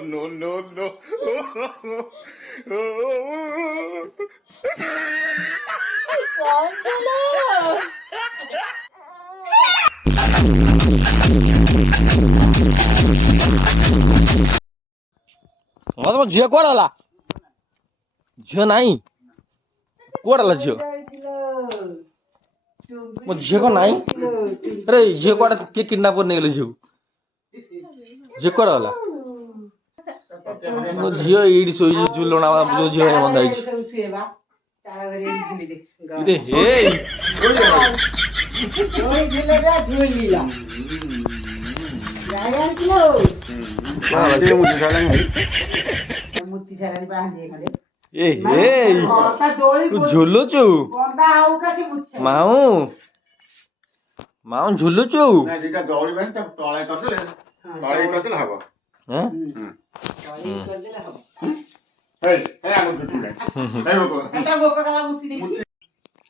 no, no, no. कौन बोला ତମ ଝିଅ କୁଆଡେ ଗଲା? ଝିଅ ନାହିଁ କୁଆଡେ ଗଲା ଝିଅ? ମୋ ଝିଅ କଣ ନାହିଁ? ଆରେ ଝିଅ କୁଆଡେ କିଏ କିଡନାପ କରି ନେଇଗଲେ ଝିଅକୁ? ଝିଅ କୁଆଡେ ଗଲା? ମୋ ଝିଅ ଏଇଠି ଶୋଇଛି ଝୁଲଣା ଯୋଉ ଝିଅ ବନ୍ଧା ହେଇଛି। ଇରେ ହେଇ ଏ ହେଇ ଝୁଲୁଚୁ ମାଉ ମାଉ ଝୁଲୁଚୁ? ଦିଟା ଦଉଡ଼ି ବାନ୍ଧି ତାକୁ ତଳେ କରିଦେଲେ ହବ।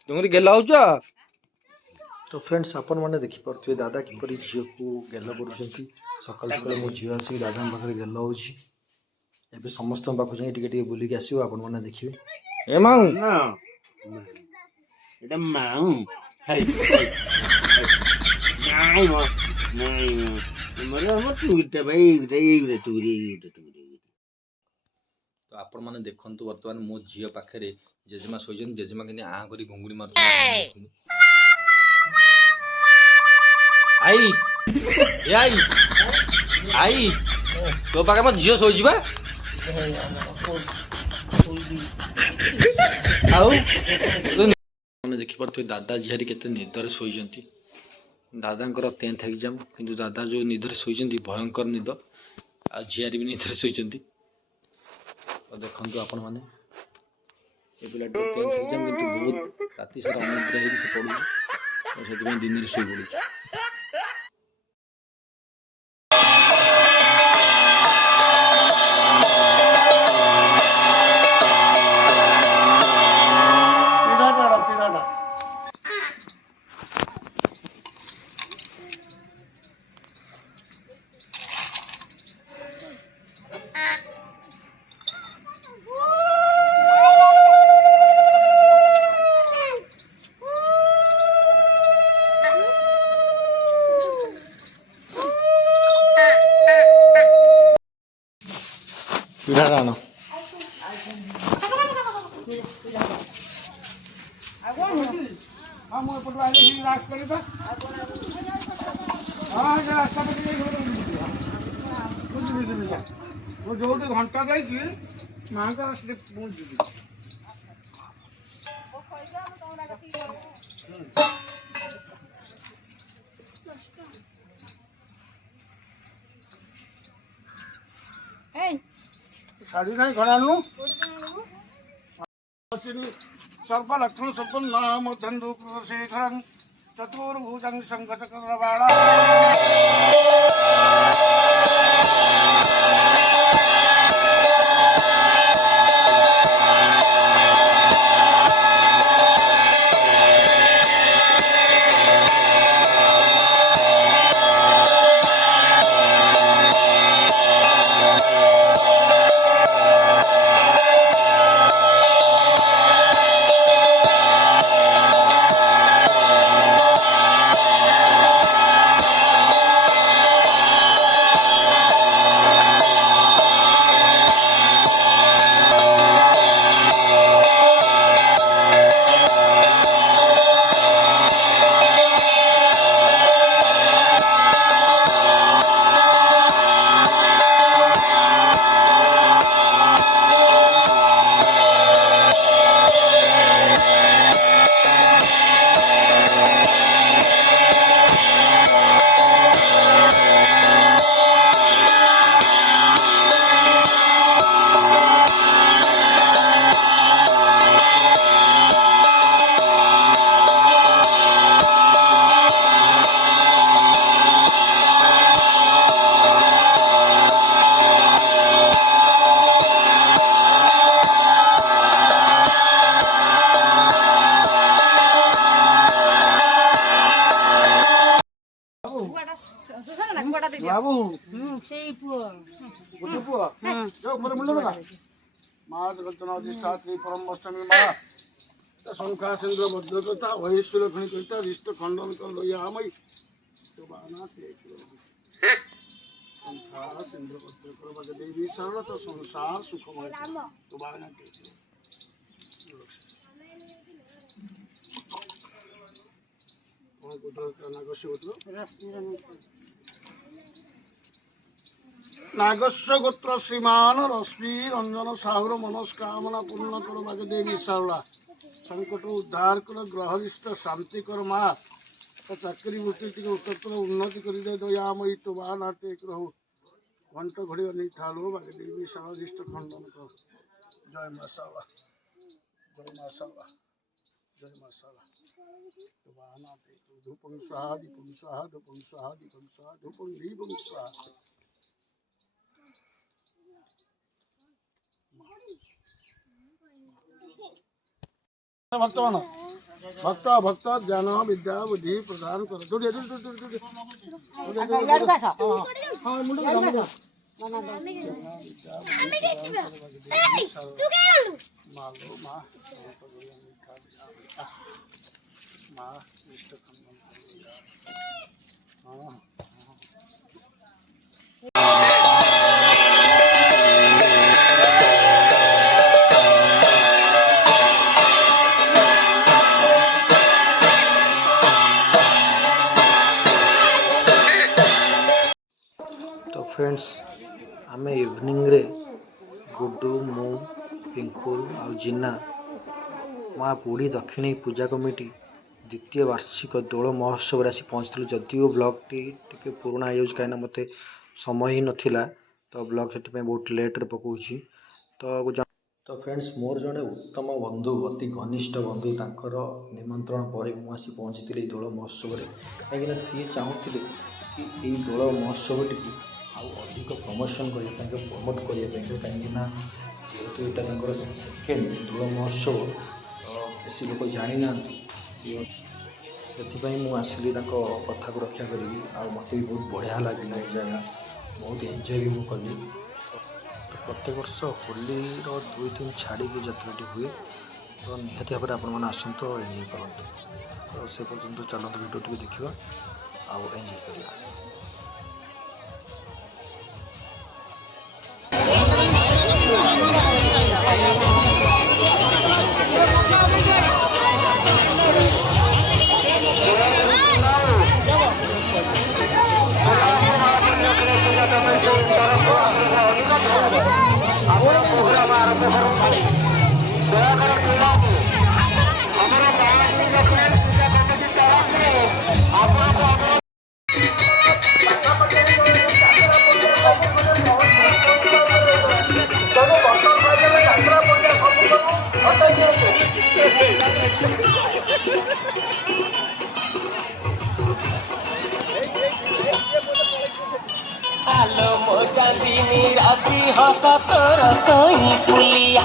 ତୁମରି ଗେଲ ହଉଛ? ତ ଫ୍ରେଣ୍ଡସ୍ ଆପଣମାନେ ଦେଖିପାରୁଥିବେ ଦାଦା କିପରି ଝିଅକୁ ଗେଲ କରୁଛନ୍ତି। ସକାଳୁ ସକାଳୁ ମୋ ଝିଅ ଆସିକି ଦାଦାଙ୍କ ପାଖରେ ଗେଲ ହେଉଛି। ଏବେ ସମସ୍ତଙ୍କ ପାଖକୁ ଯାଇ ଟିକେ ଟିକେ ବୁଲିକି ଆସିବ, ଆପଣମାନେ ଦେଖିବେ। ଏ ମାଉ এটা মাউ হাই নাই মা নাই মা আমার টুইটা ভাই এইগুলা টুরি ତ ଆପଣମାନେ ଦେଖନ୍ତୁ ବର୍ତ୍ତମାନ ମୋ ଝିଅ ପାଖରେ ଜେଜେମା ଶୋଇଛନ୍ତି। ଜେଜେମା କିନ୍ତୁ ଆଁ କରି ଘୁଙ୍ଗୁଡ଼ି ମାରୁଛନ୍ତି। ଆଇ ଏ ଆଇ ଆଇ ତୋ ପାଖରେ ମୋ ଝିଅ ଶୋଇଛି ବା। ଆଉ ମାନେ ଦେଖିପାରୁଥିବେ ଦାଦା ଝିଆରୀ କେତେ ନିଦରେ ଶୋଇଛନ୍ତି। ଦାଦାଙ୍କର 10th ଏକ୍ଜାମ କିନ୍ତୁ ଦାଦା ଯେଉଁ ନିଦରେ ଶୋଇଛନ୍ତି ଭୟଙ୍କର ନିଦ। ଆଉ ଝିଆରୀ ବି ନିଦରେ ଶୋଇଛନ୍ତି। ତ ଦେଖନ୍ତୁ ଆପଣମାନେ ଏ ପିଲାଟି 10th ଏକ୍ଜାମ କିନ୍ତୁ ବହୁତ ରାତି ସାରା ଅନିଦ୍ରା ହେଇକି ସେ ପଡ଼ୁଛି। ତ ସେଥିପାଇଁ ଦିନରେ ଶୋଇ ପଡ଼ୁଛି। ପିଢ଼ାଟା ଆଣ। ଯୋଉଠି ଘଣ୍ଟା ଯାଇଛି ମାଙ୍କର ସେଠି ପହଞ୍ଚିବି। ଶାଢ଼ୀ ନାହିଁ ଘରେ ଆଣୁ ସର୍ବ ଲକ୍ଷ୍ମଣ ସର୍ବ ନାମ ଧନ୍ଦୁ ଶେଖରଂ ଚତୁର୍ଭୁଜଂ ସଂଗଚକ୍ର ବାଳ ବାବୁ ସେଇ ପୁଅ ଗୋଟେ ପୁଅ ଯାଉ ଉପରେ ମୁଣ୍ଡ ନା ମା ଜଗତନ ଅଧିଷ୍ଠାତ୍ରୀ ପରମ ଅଷ୍ଟମୀ ମା ଶଙ୍ଖା ସିନ୍ଦୁର ଭଦ୍ରକତା ଐଶ୍ୱର ଖଣି କରିତା ରିଷ୍ଟ ଖଣ୍ଡନ କର ଲୟାମୟୀ ତ ବାନା ଶଙ୍ଖା ସିନ୍ଦୁର ଭଦ୍ରକର ବାଗ ଦେବୀ ସରଳ ତ ସଂସାର ସୁଖମୟ ତ ବାନା नागस्व गोत्र श्रीमान रश्मि रंजन साहुर मनस्कामना पूर्ण कर बागदेवी सारुला संकट उद्धार कर ग्रहरिष्ट शांति कर माँ तो चाकरी वृत्ति उत्तर उन्नति कर दे दयामयी तो बाटे रहू घंट घड़ी नहीं थालो बागदेवी सारिष्ट खंडन कर जय माँ सारुला जय माँ सारुला जय माँ सारुला तो बाटे धूपं स्वाहा दीपं स्वाहा धूपं स्वाहा दीपं स्वाहा धूपं दीपं स्वाहा भक्तवान भक्त भक्त ज्ञान विद्या बुद्धि प्रदान कर तो फ्रेंड्स आम इवनिंग रे गुड्डू मु पिंकुल आ जिन्ना माँ बुढ़ी दक्षिणी पूजा कमिटी द्वितीय वार्षिक दोल महोत्सव आसी पहुँचलु जदिव ब्लॉगटी टी पुराणा होज कहीं मत समय ही नाला तो ब्लॉग से बहुत लेट्रे पकाऊँगी तो फ्रेंड्स मोर जड़े उत्तम बंधु अति घनिष्ठ बंधु तांकर निमंत्रण पर मुझे पहुँची दोल महोत्सव कहीं सी चाहूले कि यही दोल महोत्सव टी अधिक प्रमोशन करने प्रमोट करने कहीं जेहेतु यहाँ सेकेंड दोल महोत्सव बेसी लोग जानी ना से मुझे कथा को रक्षा करी मत भी बहुत बढ़िया लगे ये जगह बहुत एंजॉय भी मुझे प्रत्येक वर्ष होली 2 दिन छाड़ी यात्राटी हुए तो निहती भाव में आपण आसतु एंजॉय करते तो से पर्यंत चलते भिडियो टी देखा आउ एंजॉय करवा। आलो मो चांदनी राती हसा तोर कहीं फुलिया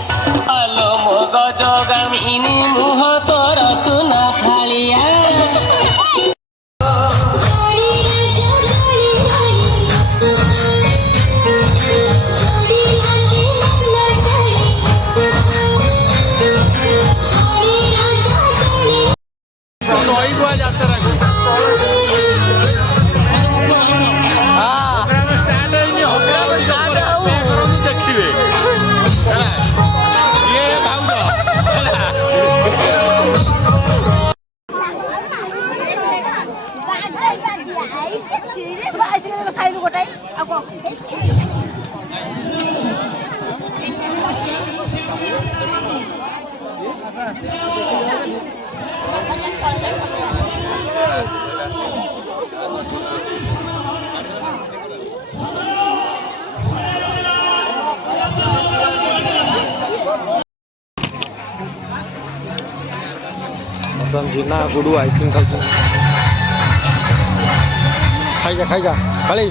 आलो मो गजगामिनी मुह तोर सुना थालिया जिन्ना गुडू आइसक्रीम खाऊ खाई जा खाली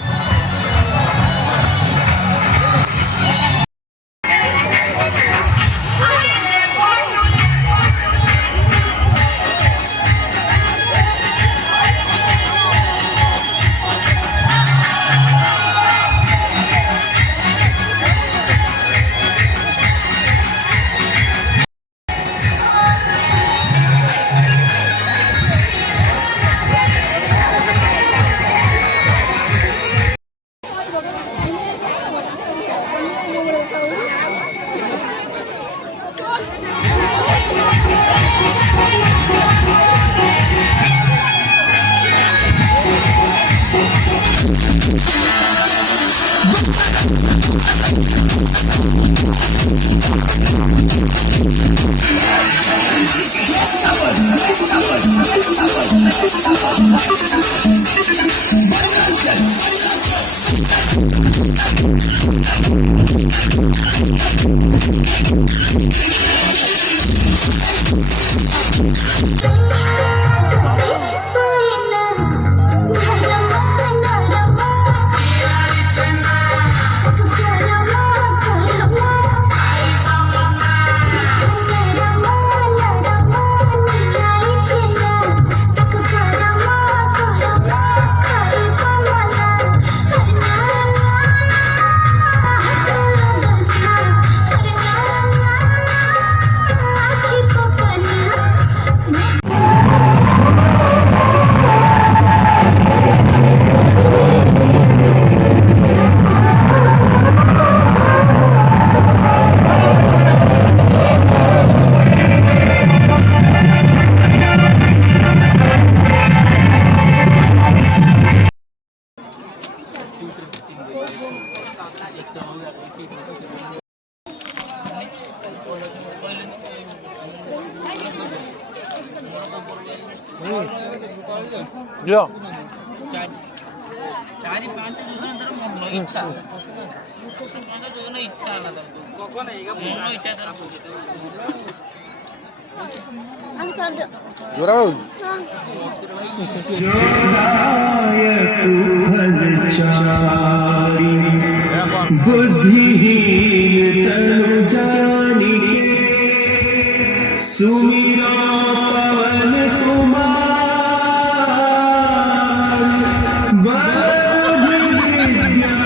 ଚାରି ପାଞ୍ଚ ଯୋଜନା ତାର ମନ ଇଚ୍ଛା ପାଞ୍ଚ ଯୋଜନା ଇଚ୍ଛା ହେଲା ତାର ମନ ଇଚ୍ଛା ତାର बुद्धिहीन तनु जानिके सुमिरो पवन कुमार बल बुद्धि विद्या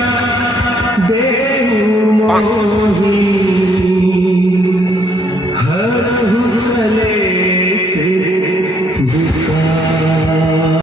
देहु मोहि